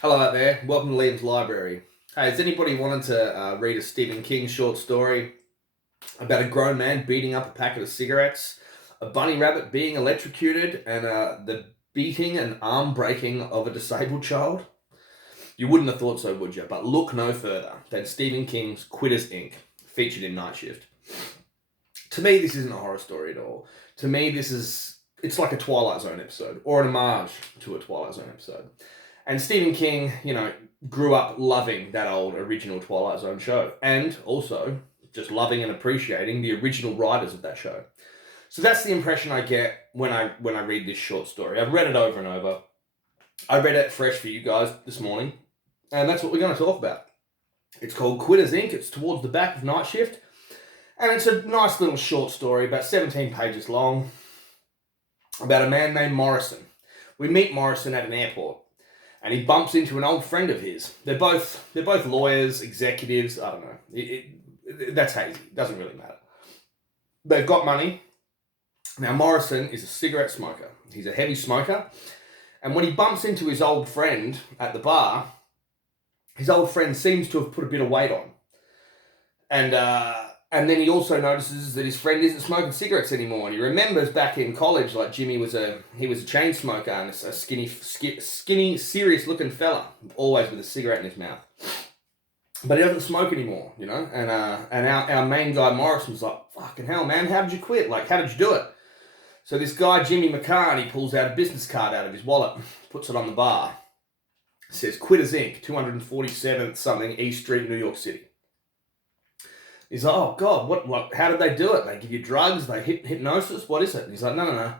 Hello out there. Welcome to Liam's Library. Hey, has anybody wanted to read a Stephen King short story about a grown man beating up a packet of cigarettes, a bunny rabbit being electrocuted, and the beating and arm breaking of a disabled child? You wouldn't have thought so, would you? But look no further than Stephen King's Quitters Inc., featured in Night Shift. To me, this isn't a horror story at all. To me, it's like a Twilight Zone episode, or an homage to a Twilight Zone episode. And Stephen King, grew up loving that old original Twilight Zone show, and also just loving and appreciating the original writers of that show. So that's the impression I get when I read this short story. I've read it over and over. I read it fresh for you guys this morning, and that's what we're going to talk about. It's called Quitters Inc. It's towards the back of Night Shift, and it's a nice little short story, about 17 pages long, about a man named Morrison. We meet Morrison at an airport, and he bumps into an old friend of his. They're both lawyers, executives. I don't know. That's hazy. It doesn't really matter. They've got money. Now Morrison is a cigarette smoker. He's a heavy smoker, and when he bumps into his old friend at the bar, his old friend seems to have put a bit of weight on, and then he also notices that his friend isn't smoking cigarettes anymore. And he remembers back in college, like Jimmy was a chain smoker and a skinny, serious-looking fella, always with a cigarette in his mouth. But he doesn't smoke anymore, And our main guy Morrison's like, "Fucking hell, man! How did you quit? Like, how did you do it?" So this guy Jimmy McCann, he pulls out a business card out of his wallet, puts it on the bar. It says Quitters Inc., 247th something East Street, New York City. He's like, "Oh God, what? How did they do it? They give you drugs? They hypnosis? What is it?" And he's like, "No,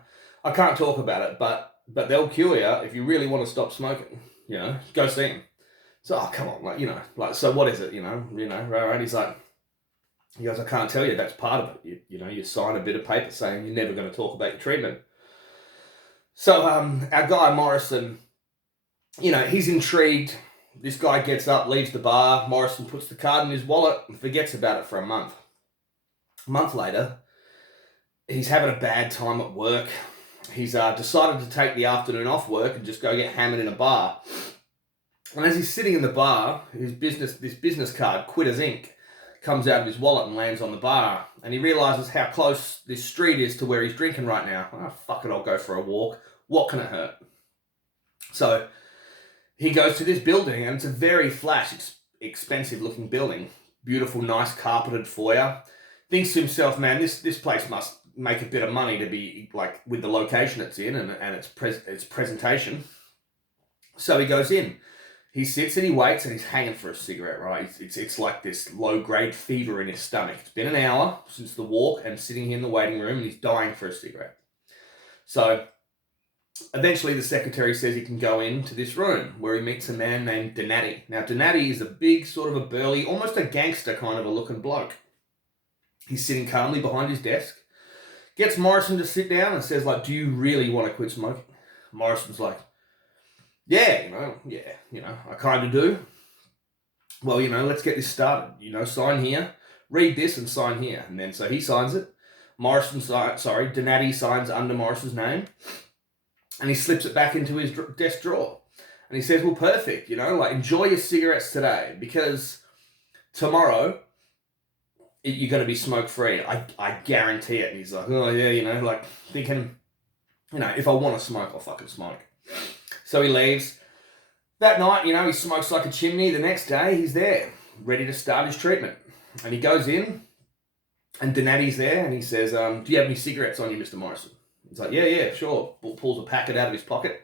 I can't talk about it, but they'll cure you if you really want to stop smoking. Go see him." So, "Oh, come on, so what is it? Right?" He goes, "I can't tell you. That's part of it. You sign a bit of paper saying you're never going to talk about your treatment." So, our guy Morrison, he's intrigued. This guy gets up, leaves the bar. Morrison puts the card in his wallet and forgets about it for a month. A month later, he's having a bad time at work. He's decided to take the afternoon off work and just go get hammered in a bar. And as he's sitting in the bar, this business card, Quitters Inc., comes out of his wallet and lands on the bar. And he realizes how close this street is to where he's drinking right now. "Oh, fuck it, I'll go for a walk. What can it hurt?" So he goes to this building, and it's a very flash, expensive-looking building. Beautiful, nice, carpeted foyer. Thinks to himself, "Man, this place must make a bit of money to be, like, with the location it's in and its presentation." So he goes in. He sits and he waits, and he's hanging for a cigarette, right? It's like this low-grade fever in his stomach. It's been an hour since the walk and sitting here in the waiting room, and he's dying for a cigarette. So eventually, the secretary says he can go into this room where he meets a man named Donati. Now, Donati is a big, sort of a burly, almost a gangster kind of a looking bloke. He's sitting calmly behind his desk, gets Morrison to sit down and says, "Do you really want to quit smoking?" Morrison's like, "Yeah, I kind of do." "Well, let's get this started. Sign here, read this and sign here." And then so he signs it. Donati signs under Morrison's name. And he slips it back into his desk drawer. And he says, "Well, perfect, enjoy your cigarettes today, because tomorrow you're going to be smoke-free. I guarantee it." And he's like, "Oh, yeah, thinking, if I want to smoke, I'll fucking smoke." So he leaves. That night, he smokes like a chimney. The next day, he's there, ready to start his treatment. And he goes in, and Donati's there, and he says, "Do you have any cigarettes on you, Mr. Morrison?" He's like, "Yeah, sure." Pulls a packet out of his pocket.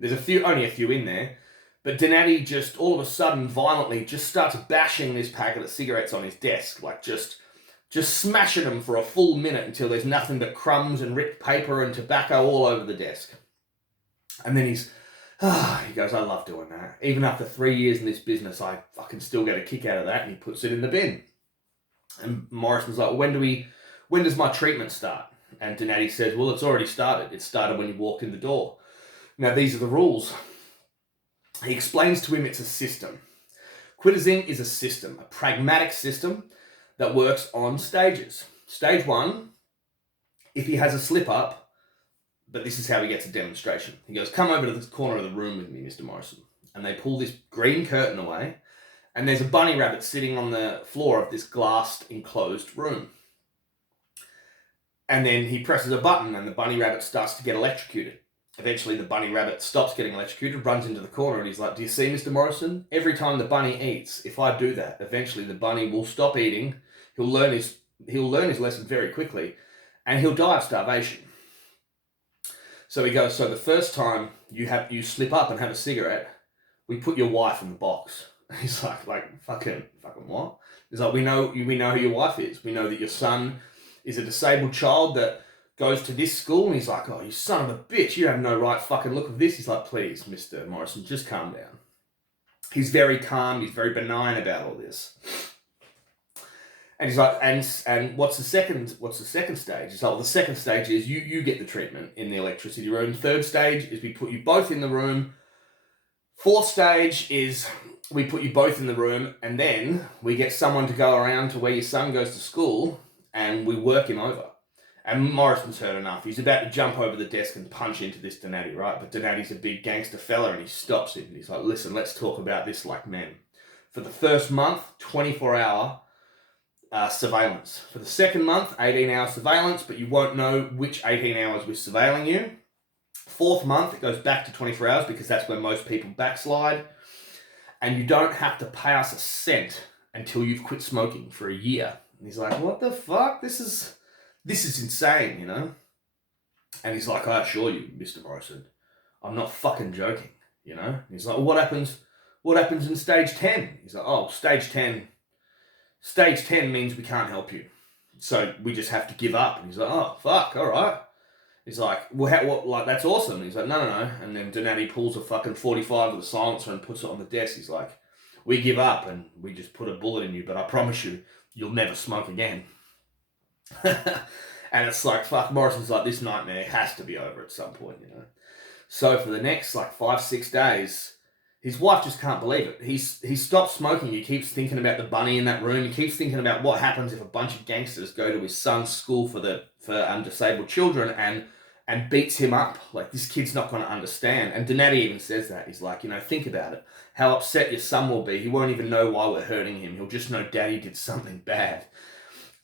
There's only a few in there. But Donati just all of a sudden violently just starts bashing this packet of cigarettes on his desk, like just smashing them for a full minute until there's nothing but crumbs and ripped paper and tobacco all over the desk. And then he goes, "I love doing that. Even after 3 years in this business, I fucking still get a kick out of that." And he puts it in the bin. And Morrison's like, "When does my treatment start?" And Donati says, "Well, it's already started. It started when you walked in the door. Now, these are the rules." He explains to him it's a system. Quitters Inc. is a system, a pragmatic system that works on stages. Stage 1, if he has a slip-up, but this is how he gets a demonstration. He goes, "Come over to the corner of the room with me, Mr. Morrison." and they pull this green curtain away, and there's a bunny rabbit sitting on the floor of this glassed enclosed room. And then he presses a button and the bunny rabbit starts to get electrocuted. Eventually the bunny rabbit stops getting electrocuted, runs into the corner, and he's like, do you see, Mr. Morrison? Every time the bunny eats, if I do that, eventually the bunny will stop eating, he'll learn his lesson very quickly, and he'll die of starvation. So he goes, so the first time you slip up and have a cigarette, we put your wife in the box. He's like fucking what? He's like, we know who your wife is. We know that your son is a disabled child that goes to this school. And he's like, oh, you son of a bitch, you have no right fucking look at this. He's like, please, Mr. Morrison, just calm down. He's very calm. He's very benign about all this. And he's like, and what's the second stage? He's like, well, the second stage is you get the treatment in the electricity room. Third stage is we put you both in the room. Fourth stage is we put you both in the room, and then we get someone to go around to where your son goes to school, and we work him over. And Morrison's heard enough. He's about to jump over the desk and punch into this Donati, right? But Donati's a big gangster fella, and he stops him. And he's like, listen, let's talk about this like men. For the first month, 24-hour surveillance. For the second month, 18-hour surveillance, but you won't know which 18 hours we're surveilling you. Fourth month, it goes back to 24 hours because that's where most people backslide. And you don't have to pay us a cent until you've quit smoking for a year. And he's like, what the fuck? This is insane, you know? And he's like, I assure you, Mr. Morrison, I'm not fucking joking, you know? And he's like, well, what happens in stage 10? He's like, oh, stage 10 means we can't help you. So we just have to give up. And he's like, oh, fuck, all right. He's like, well, that's awesome. And he's like, no. And then Donati pulls a fucking 45 with a silencer and puts it on the desk. He's like, we give up and we just put a bullet in you, but I promise you, you'll never smoke again. And it's like, fuck, Morrison's like, this nightmare has to be over at some point, you know? So for the next 5-6 days, his wife just can't believe it. He stopped smoking. He keeps thinking about the bunny in that room. He keeps thinking about what happens if a bunch of gangsters go to his son's school for disabled children and beats him up. Like, this kid's not going to understand. And Donati even says that. He's like, think about it. How upset your son will be. He won't even know why we're hurting him. He'll just know Daddy did something bad.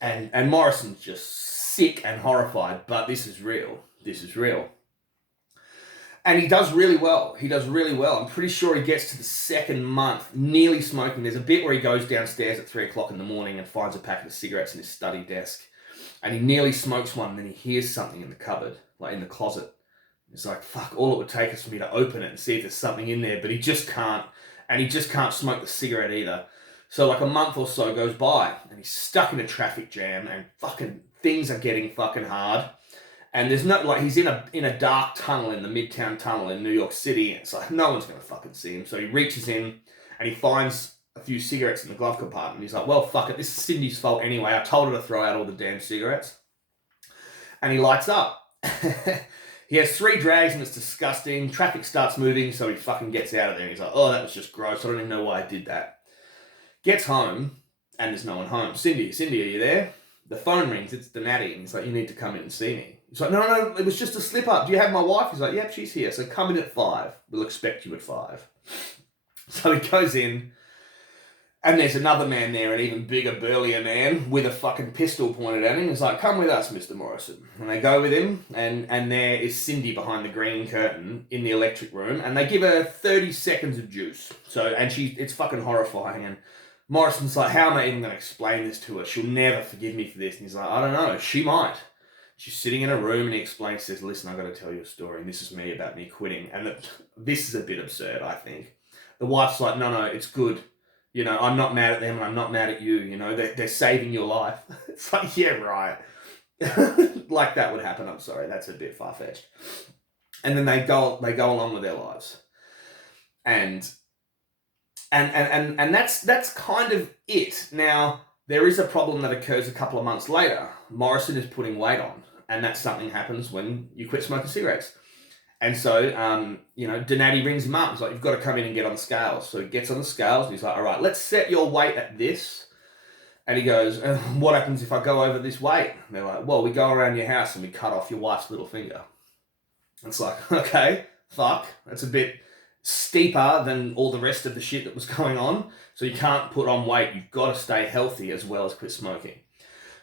And Morrison's just sick and horrified, but this is real. This is real. And he does really well. I'm pretty sure he gets to the second month, nearly smoking. There's a bit where he goes downstairs at 3 o'clock in the morning and finds a packet of cigarettes in his study desk. And he nearly smokes one, and then he hears something in the cupboard, in the closet. It's like, fuck, all it would take is for me to open it and see if there's something in there, but he just can't. And he just can't smoke the cigarette either. So a month or so goes by, and he's stuck in a traffic jam, and fucking things are getting fucking hard. And there's no, he's in a dark tunnel in the Midtown Tunnel in New York City. It's like, no one's going to fucking see him. So he reaches in and he finds a few cigarettes in the glove compartment. He's like, well, fuck it. This is Cindy's fault anyway. I told her to throw out all the damn cigarettes. And he lights up. He has 3 drags and it's disgusting. Traffic starts moving, so he fucking gets out of there. He's like, oh, that was just gross. I don't even know why I did that. Gets home and there's no one home. Cindy, are you there? The phone rings. It's Donati. And he's like, you need to come in and see me. He's like, no, it was just a slip up. Do you have my wife? He's like, yep, she's here. So come in at 5. We'll expect you at 5. So he goes in, and there's another man there, an even bigger, burlier man with a fucking pistol pointed at him. He's like, come with us, Mr. Morrison. And they go with him, and there is Cindy behind the green curtain in the electric room, and they give her 30 seconds of juice. And it's fucking horrifying. And Morrison's like, how am I even going to explain this to her? She'll never forgive me for this. And he's like, I don't know. She might. She's sitting in a room and he explains, says, listen, I've got to tell you a story. And this is me about me quitting. And this is a bit absurd, I think. The wife's like, no, it's good. I'm not mad at them and I'm not mad at you. They're saving your life. It's like, yeah, right. Like that would happen. I'm sorry. That's a bit far-fetched. And then they go along with their lives. And that's kind of it. Now, there is a problem that occurs a couple of months later. Morrison is putting weight on, and that's something happens when you quit smoking cigarettes. And so, Donati rings him up. He's like, you've got to come in and get on the scales. So he gets on the scales, and he's like, all right, let's set your weight at this. And he goes, what happens if I go over this weight? And they're like, well, we go around your house and we cut off your wife's little finger. And it's like, okay, fuck, that's a bit steeper than all the rest of the shit that was going on. So you can't put on weight. You've got to stay healthy as well as quit smoking.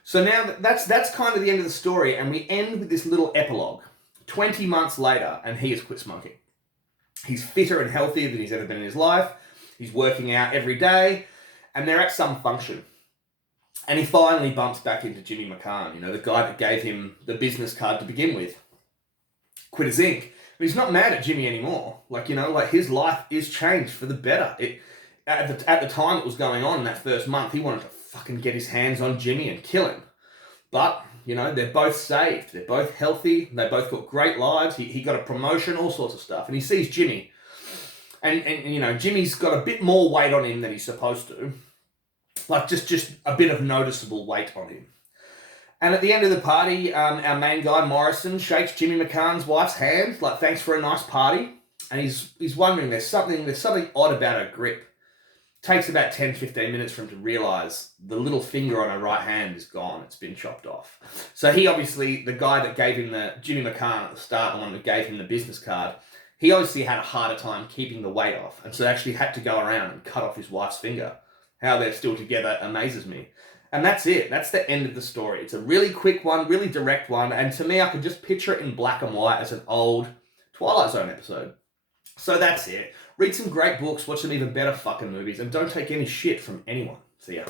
So now that's kind of the end of the story, and we end with this little epilogue. 20 months later, and he has quit smoking. He's fitter and healthier than he's ever been in his life. He's working out every day, and they're at some function. And he finally bumps back into Jimmy McCann, the guy that gave him the business card to begin with. Quitters Inc. But he's not mad at Jimmy anymore. His life is changed for the better. At the time it was going on in that first month, he wanted to fucking get his hands on Jimmy and kill him. But, they're both saved. They're both healthy. They both got great lives. He got a promotion, all sorts of stuff. And he sees Jimmy. And Jimmy's got a bit more weight on him than he's supposed to. Like, just a bit of noticeable weight on him. And at the end of the party, our main guy, Morrison, shakes Jimmy McCann's wife's hand, like, thanks for a nice party. And he's wondering, there's something odd about her grip. Takes about 10-15 minutes for him to realise the little finger on her right hand is gone. It's been chopped off. So he obviously, the guy that gave him Jimmy McCann at the start, the one that gave him the business card, he obviously had a harder time keeping the weight off. And so actually had to go around and cut off his wife's finger. How they're still together amazes me. And that's it. That's the end of the story. It's a really quick one, really direct one. And to me, I could just picture it in black and white as an old Twilight Zone episode. So that's it. Read some great books, watch some even better fucking movies, and don't take any shit from anyone. See ya.